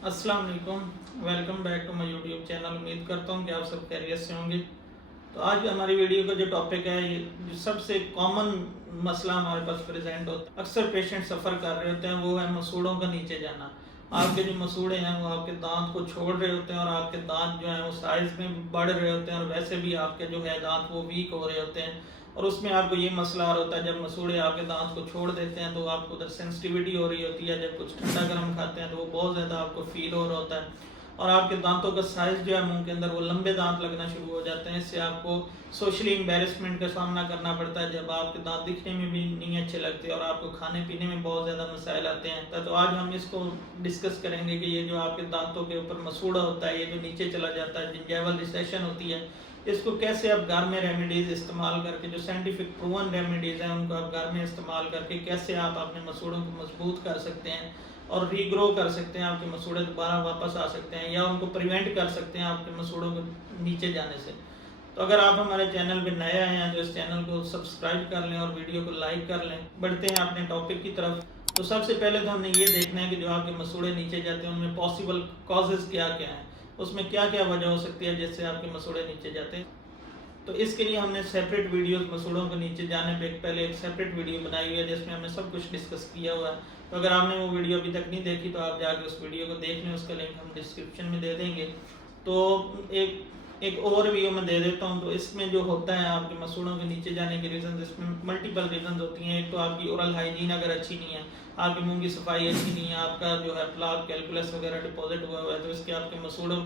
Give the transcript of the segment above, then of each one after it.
अस्सलाम वालेकुम, welcome back to my YouTube channel. उम्मीद करता हूँ कि आप सब खैरियत से होंगे। तो आज हमारी वीडियो का जो टॉपिक है, ये जो सबसे कॉमन मसला हमारे पास प्रेजेंट होता है, अक्सर पेशेंट सफ़र कर रहे होते हैं, वो है मसूड़ों का नीचे जाना। आपके जो मसूड़े हैं वो आपके दांत को छोड़ रहे होते हैं और आपके दांत जो हैं वो साइज़ में बढ़ रहे होते हैं और वैसे भी आपके जो है दांत वो वीक हो रहे होते हैं। और उसमें आपको ये मसला आ रहा होता है, जब मसूड़े आपके दांत को छोड़ देते हैं तो आपको उधर सेंसिटिविटी हो रही होती है। जब कुछ ठंडा गर्म खाते हैं तो वो बहुत ज़्यादा आपको फील हो रहा होता है और आपके दांतों का साइज़ जो है मुंह के अंदर वो लंबे दांत लगना शुरू हो जाते हैं। इससे आपको सोशली एम्बेरसमेंट का सामना करना पड़ता है, जब आपके दांत दिखने में भी नहीं अच्छे लगते और आपको खाने पीने में बहुत ज़्यादा मसाइल आते हैं। तो आज हम इसको डिस्कस करेंगे कि ये जो आपके दांतों के ऊपर मसूड़ा होता है, ये जो नीचे चला जाता है, जिंजैवल रिसेशन होती है, इसको कैसे आप घर में रेमेडीज़ इस्तेमाल करके, जो साइंटिफिक प्रूवन रेमेडीज़ हैं उनको आप घर में इस्तेमाल करके कैसे आप अपने मसूड़ों को मजबूत कर सकते हैं और रीग्रो कर सकते हैं, आपके मसूड़े दोबारा वापस आ सकते हैं या उनको प्रिवेंट कर सकते हैं आपके मसूड़ों को नीचे जाने से। तो अगर आप हमारे चैनल पे नए आए हैं तो इस चैनल को सब्सक्राइब कर लें और वीडियो को लाइक कर लें। बढ़ते हैं अपने टॉपिक की तरफ। तो सबसे पहले तो हमने ये देखना है कि जो आपके मसूड़े नीचे जाते हैं उनमें पॉसिबल कॉजेज़ क्या क्या हैं, उसमें क्या क्या वजह हो सकती है जिससे आपके मसूड़े नीचे जाते हैं। तो इसके लिए हमने सेपरेट वीडियोस मसूड़ों को नीचे जाने पे पहले एक सेपरेट वीडियो बनाई हुई है जिसमें हमने सब कुछ डिस्कस किया हुआ है। तो अगर आपने वो वीडियो अभी तक नहीं देखी तो आप जाके उस वीडियो को देख लें, उसका लिंक हम डिस्क्रिप्शन में दे देंगे। तो एक एक ओवरव्यू में दे देता हूँ। तो इसमें जो होता है आपके मसूड़ों के नीचे जाने के रीज़न, इसमें मल्टीपल रीज़न होती हैं। एक तो आपकी ओरल हाइजीन अगर अच्छी नहीं है, आपके मुंह की सफाई अच्छी नहीं है, आपका जो है प्लाक कैलकुलस वगैरह डिपॉजिट हुआ हुआ है, तो इसके आपके मसूड़ों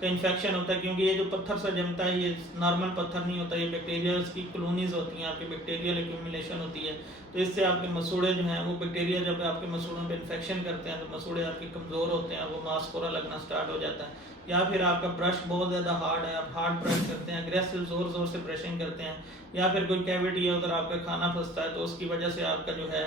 का इन्फेक्शन होता है। क्योंकि ये जो पत्थर सा जमता है ये नॉर्मल पत्थर नहीं होता, ये बैक्टीरियाज की कॉलोनीज होती हैं, आपकी बैक्टीरियल एक्यूमुलेशन होती है। तो इससे आपके मसूड़े जो हैं वो बैक्टीरिया जब आपके मसूड़ों पे इन्फेक्शन करते हैं तो मसूड़े आपके कमज़ोर होते हैं, वो मांसपोरा लगना स्टार्ट हो जाता है। या फिर आपका ब्रश बहुत ज़्यादा हार्ड है, आप हार्ड ब्रश करते हैं, अग्रेसिव ज़ोर ज़ोर से ब्रशिंग करते हैं, या फिर कोई कैविटी है उधर आपका खाना फंसता है तो उसकी वजह से आपका जो है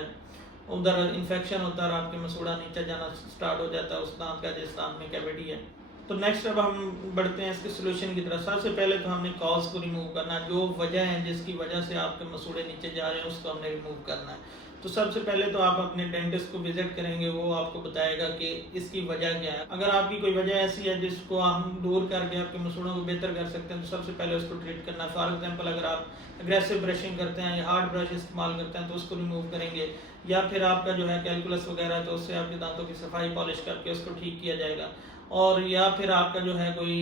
उधर इन्फेक्शन होता है और आपके मसूड़ा नीचे जाना स्टार्ट हो जाता है उस दांत का जिस दांत में कैविटी है। तो नेक्स्ट अब हम बढ़ते हैं इसके सोल्यूशन की तरफ। सबसे पहले तो हमने कॉज को रिमूव करना है, जो वजह है जिसकी वजह से आपके मसूड़े नीचे जा रहे हैं उसको हमने रिमूव करना है। तो सबसे पहले तो आप अपने डेंटिस्ट को विजिट करेंगे, वो आपको बताएगा कि इसकी वजह क्या है। अगर आपकी कोई वजह ऐसी है जिसको हम दूर करके आपके मसूड़ों को बेहतर कर सकते हैं तो सबसे पहले उसको ट्रीट करना है। फॉर एग्जांपल अगर आप अग्रेसिव ब्रशिंग करते हैं या हार्ड ब्रश इस्तेमाल करते हैं तो उसको रिमूव करेंगे, या फिर आपका जो है कैलकुलस वगैरह है तो उससे आपके दांतों की सफाई पॉलिश करके उसको ठीक किया जाएगा। और या फिर आपका जो है कोई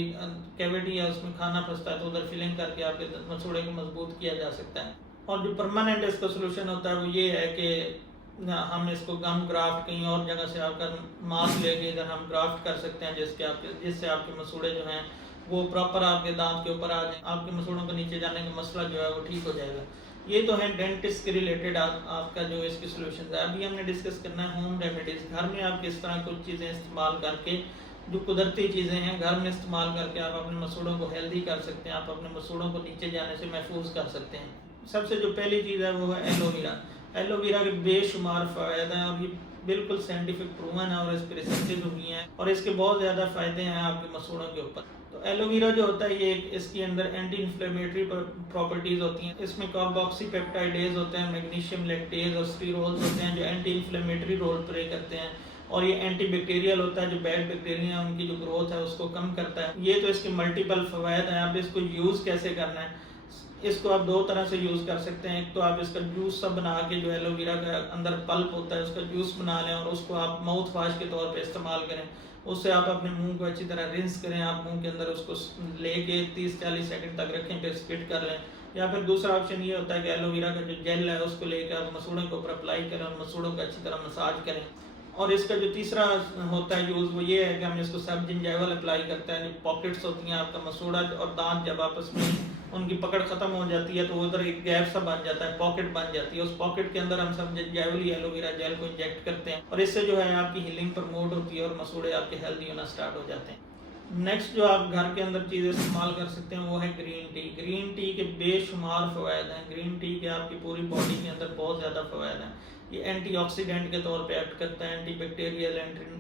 कैविटी है उसमें खाना फंसता है तो उधर फिलिंग करके आपके मसूड़े को मजबूत किया जा सकता है। और जो परमानेंट इसका सोल्यूशन होता है वो ये है कि हम इसको गम ग्राफ्ट कहीं और जगह से आपका मांस लेके इधर हम ग्राफ्ट कर सकते हैं जिससे आपके मसूड़े जो हैं वो प्रॉपर आपके दांत के ऊपर आ जाए, आपके मसूड़ों को नीचे जाने का मसला जो है वो ठीक हो जाएगा। ये तो है डेंटिस्ट के रिलेटेड आपका जो इसकी सोल्यूशन है। अभी हमने डिस्कस करना है होम रेमेडीज़। घर में आप किस तरह कुछ चीज़ें इस्तेमाल करके, जो कुदरती चीज़ें हैं घर में इस्तेमाल करके आप अपने मसूड़ों को हेल्दी कर सकते हैं, आप अपने मसूड़ों को नीचे जाने से महफूज कर सकते हैं। सबसे जो पहली चीज़ है वो है एलोवेरा। एलोवेरा के बेशुमार फ़ायदे हैं और ये बिल्कुल साइंटिफिक प्रूवन है और इस पर रिसर्चेज हुई हैं और इसके बहुत ज़्यादा फ़ायदे हैं आपके मसूड़ों के ऊपर। तो एलोवेरा जो होता है ये इसके अंदर एंटी इन्फ्लेमेटरी प्रॉपर्टीज़ होती हैं। इसमें कार्बोक्सीपेप्टाइडेज होते हैं, मैग्नीशियम लैक्टेज और स्टीरोल्स होते हैं जो एंटी इन्फ्लेमेटरी रोल प्ले करते हैं। और ये एंटी बैक्टीरियल होता है, जो बैड बैक्टीरिया है उनकी जो ग्रोथ है उसको कम करता है। ये तो इसके मल्टीपल फ़वाद हैं। आप इसको यूज़ कैसे करना है, इसको आप दो तरह से यूज़ कर सकते हैं। एक तो आप इसका जूस सब बना के, जो एलोवेरा का अंदर पल्प होता है उसका जूस बना लें और उसको आप माउथ वाश के तौर पे इस्तेमाल करें। उससे आप अपने मुंह को अच्छी तरह रिंस करें, आप मुंह के अंदर उसको लेके 30-40 सेकंड तक रखें, फिर स्पिट कर लें। या फिर दूसरा ऑप्शन ये होता है कि एलोवेरा का जो जेल है उसको लेकर आप मसूड़ों के ऊपर अप्लाई करें और मसूड़ों का अच्छी तरह मसाज करें। और इसका जो तीसरा होता है यूज़ वो ये है कि हम इसको सब जिंजाइवल अप्लाई करते हैं। जो पॉकेट्स होती हैं आपका मसूड़ा और दांत जब आपस में उनकी पकड़ ख़त्म हो जाती है तो उधर एक गैप सा बन जाता है, पॉकेट बन जाती है। उस पॉकेट के अंदर हम सब जिंजाइवल एलोवेरा जेल को इंजेक्ट करते हैं और इससे जो है आपकी हीलिंग प्रमोट होती है और मसूड़े आपके हेल्दी होना स्टार्ट हो जाते हैं। नेक्स्ट जो आप घर के अंदर चीज़ इस्तेमाल कर सकते हैं वो है ग्रीन टी। ग्रीन टी के बेशुमार फ़वाद हैं। ग्रीन टी के आपकी पूरी बॉडी के अंदर बहुत ज़्यादा फ़वाद हैं। ये एंटीऑक्सीडेंट के तौर पे एक्ट करता है, एंटीबैक्टीरियल,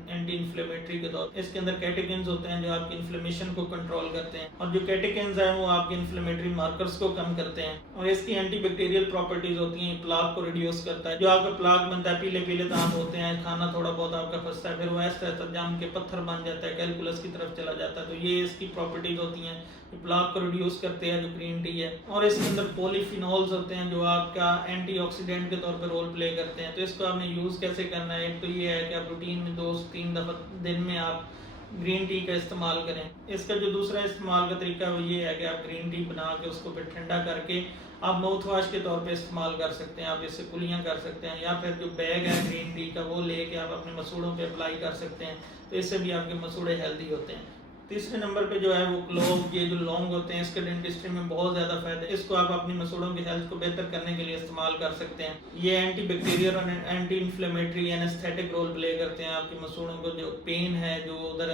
एंटी इन्फ्लेमेटरी के तौर पे। इसके अंदर कैटेकिन्स होते हैं जो आपकी इन्फ्लेमेशन को कंट्रोल करते हैं, और जो कैटेकिन्स हैं वो आपके इन्फ्लेमेटरी मार्कर्स को कम करते हैं। और इसकी एंटीबैक्टीरियल प्रॉपर्टीज होती हैं, प्लाक को रिड्यूस करता है। जो आपका प्लाक बनता है, पीले पीले दांत होते हैं, खाना थोड़ा बहुत आपका फंसता है, फिर वो ऐसा जम के पत्थर बन जाता है, कैलकुलस की तरफ चला जाता है। तो ये इसकी प्रॉपर्टीज होती हैं, प्लाक को रिड्यूस करते हैं जो ग्रीन टी है। और इसके अंदर पॉलीफिनॉल्स होते हैं जो आपका एंटीऑक्सीडेंट के तौर पर रोल प्ले करते हैं। तो इसको आपने यूज़ कैसे करना है, एक तो ये है कि आप रूटीन में 2 से 3 दफ़ा दिन में आप ग्रीन टी का इस्तेमाल करें। इसका जो दूसरा इस्तेमाल का तरीका है वो ये है कि आप ग्रीन टी बना के उसको फिर ठंडा करके आप माउथ वॉश के तौर पे इस्तेमाल कर सकते हैं। आप इससे कुलियाँ कर सकते हैं, या फिर जो बैग है ग्रीन टी का वो लेके आप अपने मसूड़ों पे अप्लाई कर सकते हैं। तो इससे भी आपके मसूड़े हेल्दी होते हैं। तीसरे नंबर पे जो है वो क्लोव, ये जो लौंग होते हैं, इसके डेंटिस्ट्री में बहुत ज़्यादा फायदा है। इसको आप अपनी मसूड़ों की हेल्थ को बेहतर करने के लिए इस्तेमाल कर सकते हैं। ये एंटी बैक्टीरियल और anti inflammatory anaesthetic role play करते हैं। आपकी मसूड़ों को जो पेन है, जो उधर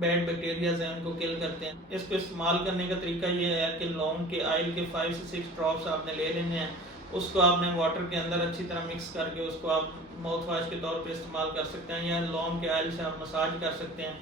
बैड बैक्टीरियाज हैं, उनको किल करते हैं। इसको इस्तेमाल करने का तरीका ये है कि लौंग के ऑयल के 5 से 6 ड्रॉप्स आपने ले लेने हैं। उसको आपने वाटर के अंदर अच्छी तरह मिक्स करके उसको आप माउथ वॉश के तौर पे इस्तेमाल कर सकते हैं, या लौंग के ऑयल से आप मसाज कर सकते हैं।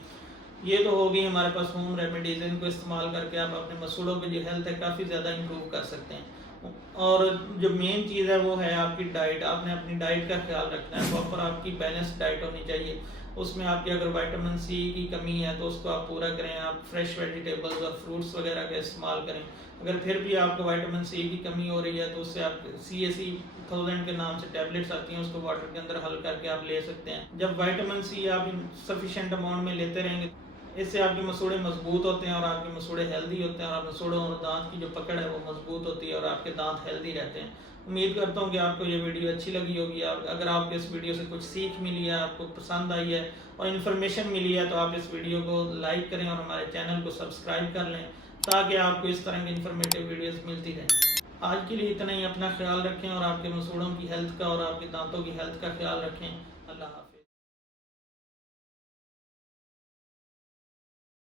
ये तो हो गई हमारे पास होम रेमेडीज, इनको इस्तेमाल करके आप अपने मसूड़ों की जो हेल्थ है काफ़ी ज़्यादा इंप्रूव कर सकते हैं। और जो मेन चीज़ है वो है आपकी डाइट। आपने अपनी डाइट का ख्याल रखना है, प्रॉपर आपकी बैलेंस्ड डाइट होनी चाहिए। उसमें आपकी अगर विटामिन सी की कमी है तो उसको आप पूरा करें। आप फ्रेश वेजिटेबल्स और फ्रूट्स वगैरह का इस्तेमाल करें। अगर फिर भी आपको विटामिन सी की कमी हो रही है तो उससे आप CAC 1000 के नाम से टैबलेट्स आती हैं, उसको वाटर के अंदर हल करके आप ले सकते हैं। जब विटामिन सी आप सफिशेंट अमाउंट में लेते रहेंगे, इससे आपके मसूड़े मजबूत होते हैं और आपके मसूड़े हेल्दी होते हैं, और मसूड़ों और दांत की जो पकड़ है वो मजबूत होती है और आपके दांत हेल्दी रहते हैं। उम्मीद करता हूँ कि आपको ये वीडियो अच्छी लगी होगी। अगर आपको इस वीडियो से कुछ सीख मिली है, आपको पसंद आई है और इन्फॉर्मेशन मिली है, तो आप इस वीडियो को लाइक करें और हमारे चैनल को सब्सक्राइब कर लें, ताकि आपको इस तरह की इन्फॉर्मेटिव वीडियोस मिलती रहें। आज के लिए इतना ही। अपना ख्याल रखें और आपके मसूड़ों की हेल्थ का और आपके दांतों की हेल्थ का ख्याल रखें।